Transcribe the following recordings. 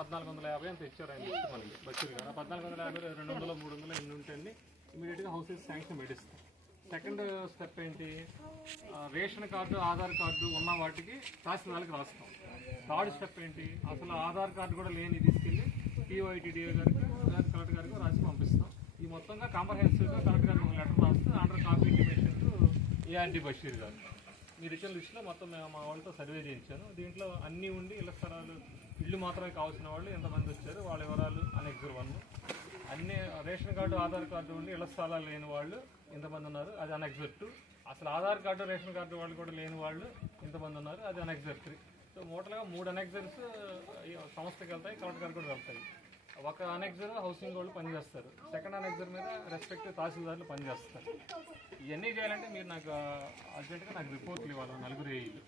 అంటే 1450 అని తెచ్చారు ఆయన మనకి బషీర్ గారు. 1450 200 300 ఎన్ని ఉంటాయని ఇమీడియట్గా హౌసెస్ శాంక్షన్ పెట్టిస్తాం. సెకండ్ స్టెప్ ఏంటి, రేషన్ కార్డు ఆధార్ కార్డు ఉన్న వాటికి తహసీల్దార్కి రాస్తాం. థర్డ్ స్టెప్ ఏంటి, అసలు ఆధార్ కార్డు కూడా లేని తీసుకెళ్ళి PYTDA గారికి కలెక్టర్ గారికి రాసి పంపిస్తాం. ఈ మొత్తంగా కాంప్రహెన్సివ్గా కలెక్టర్ గారికి లెటర్ రాస్తే under copy intimation ARD Basheer గారు. మీరు ఇచ్చిన లిస్టులో మొత్తం మా వాళ్ళతో సర్వే చేయించాను. దీంట్లో అన్నీ ఉండి ఇళ్ల స్థలాలు ఇల్లు మాత్రమే కావాల్సిన వాళ్ళు ఎంతమంది వచ్చారు, వాళ్ళ వివరాలు అనెక్సర్ 1. అన్ని రేషన్ కార్డు ఆధార్ కార్డు ఉండి ఇళ్ల స్థలాలు లేని వాళ్ళు ఎంతమంది ఉన్నారు, అది అనెక్సర్ 2. అసలు ఆధార్ కార్డు రేషన్ కార్డు వాళ్ళు కూడా లేని వాళ్ళు ఎంతమంది ఉన్నారు, అది అనెక్సర్ 3. సో మోటల్గా 3 అనెక్సర్స్ సంస్థకి వెళ్తాయి, కలెక్టర్ గారు కూడా వెళ్తాయి. ఒక అనెక్సర్ హౌసింగ్ వాళ్ళు పనిచేస్తారు, సెకండ్ అనెక్సర్ మీద రెస్పెక్టివ్ తహసీల్దార్లు పనిచేస్తారు. ఇవన్నీ చేయాలంటే మీరు నాకు అర్జెంట్గా నాకు రిపోర్ట్లు ఇవ్వాలి, 4 ఏఈలు.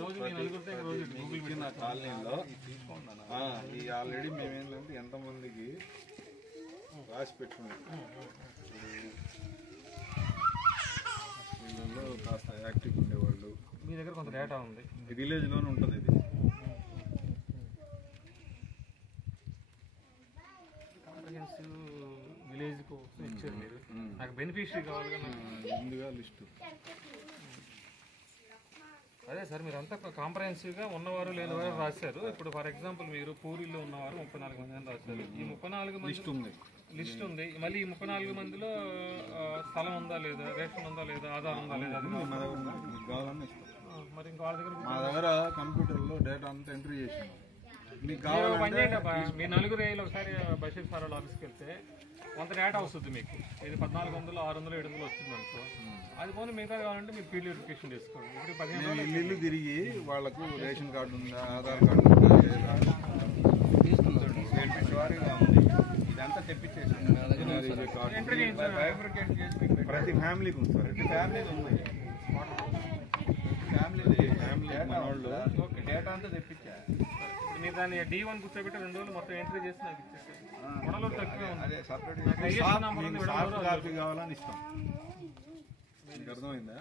రోజు మీ నలుగురితో రోజు గూగుల్ నా కాలనీలో ఈ ఆల్రెడీ మేమేంటంటే ఎంతమందికి రాసి పెట్టుకున్నాం, వీళ్ళలో కాస్త యాక్టివ్ ఉండేవాళ్ళు. మీ దగ్గర కొంత డేటా ఉంది, విలేజ్లోనే ఉంటుంది ఇది. విలేజ్ కోసం ఇచ్చారు మీరు, నాకు బెనిఫిషరీ కావాలి ముందుగా లిస్టు. అదే సార్, మీరు అంతా కాంప్రహెన్సివ్గా ఉన్నవారు లేని వారు రాశారు. ఇప్పుడు ఫర్ ఎగ్జాంపుల్ మీరు పూరిలో ఉన్నవారు 34 మంది అని రాశారు. ఈ 34 మంది లిస్ట్ ఉంది. మళ్ళీ ఈ 34 మందిలో స్థలం ఉందా లేదా, రేషన్ ఉందా లేదా, ఆధార్ ఉందా లేదా, అది కావాలని ఇస్తాం. మరి ఇంకో వాళ్ళ దగ్గర మా దగ్గర కంప్యూటర్లో డేటా అంతా ఎంట్రీ చేసినాం. మీకు పని చేయండి, మీ 4 ఏళ్ళు ఒకసారి బషీర్ సార్ వాళ్ళ ఆఫీస్కి వెళ్తే కొంత డేటా వస్తుంది మీకు. ఇది 1400 600 700 వస్తుంది అనుకో, అది పోనీ మిగతా కావాలంటే మీరు ఫీల్డ్ వెరిఫికేషన్ చేసుకోండి. ఇప్పుడు 15 రోజులు ఇల్లు తిరిగి వాళ్ళకు రేషన్ కార్డు ఉందా, ఆధార్ కార్డు ఉందా లేదా ఇదంతా తెప్పించేసాం. ప్రతి ఫ్యామిలీకి ఉంది సార్, ప్రతి ఫ్యామిలీకి ఉంది. ఫ్యామిలీ మనోళ్ళు డేటా అంతా తెప్పించా. మీరు దాన్ని D1 కూర్చోబెట్టి 2 రోజులు మొత్తం ఎంట్రీ చేసి నాకు ఇచ్చేసారు. మొడలో తక్కువే ఉంది. అదే సపరేట్ కాపీ కావాలని ఇస్తాం. మీకు అర్థమైందా?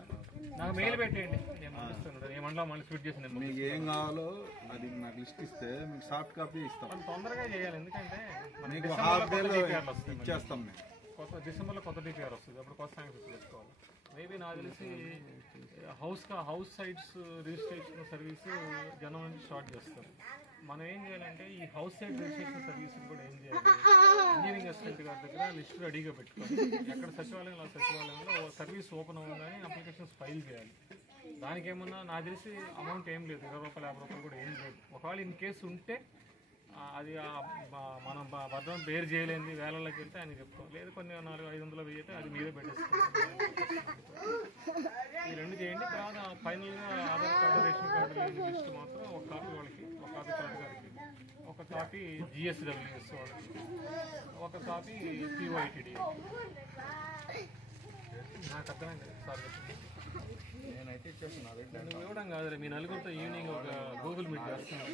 నాకు మెయిల్ పెట్టేయండి, నేను పంపిస్తాను. ఏ మండలం మళ్ళీ స్వీట్ చేసి నేను మీకు ఏం కావాలో అది నాకు లిస్ట్ ఇస్తే మీకు సాఫ్ట్ కాపీ ఇస్తాం. మనం తొందరగా చేయాలి, ఎందుకంటే మీకు హాఫ్ డేలో ఇచ్చేస్తాం. మేము కొత్త డిసెంబర్లో కొత్త DPR వస్తుంది, అప్పుడు కొత్త శాంక్షన్ చేసుకోవాలి. మేబీ నాకు తెలిసి హౌస్ సైట్స్ రిజిస్ట్రేషన్ సర్వీస్ జనవరి నుంచి స్టార్ట్ చేస్తారు. మనం ఏం చేయాలంటే ఈ హౌస్ సైట్ రిజిస్ట్రేషన్ సర్వీస్ కూడా ఏం చేయాలి, ఇంజనీరింగ్ అసిస్టెంట్ గారి దగ్గర లిస్ట్ రెడీగా పెట్టుకోవాలి. ఎక్కడ సచివాలయంలో సర్వీస్ ఓపెన్ అవ్వగానే అప్లికేషన్స్ ఫైల్ చేయాలి. దానికి ఏమన్నా నాకు తెలిసి అమౌంట్ ఏం లేదు, 20 రూపాయలు 50 రూపాయలు కూడా ఏం లేదు. ఒకవేళ ఇన్ కేసు ఉంటే అది మనం భద్రం బేర్ చేయలేని వేలలోకి వెళ్తే ఆయన చెప్తాం, లేదు కొన్ని 400-500 వెయ్యితే అది మీరే పెట్టేస్తాం. ఈ 2 చేయండి. తర్వాత ఫైనల్గా ఆధార్ కార్డు రేషన్ కార్డు లేని లిస్ట్ మాత్రం ఒక కాపీ వాళ్ళకి, ఒక కాపీ కలెక్టర్ గారికి, ఒక కాపీ GSWS వాళ్ళకి, ఒక కాపీ PYTDA. నాకు అర్థమైంది సార్, నేనైతే ఇచ్చేస్తున్నాను. నువ్వు ఇవ్వడం కాదు, మీ నలుగురితో ఈవినింగ్ ఒక గూగుల్ మీట్ చేస్తున్నాను.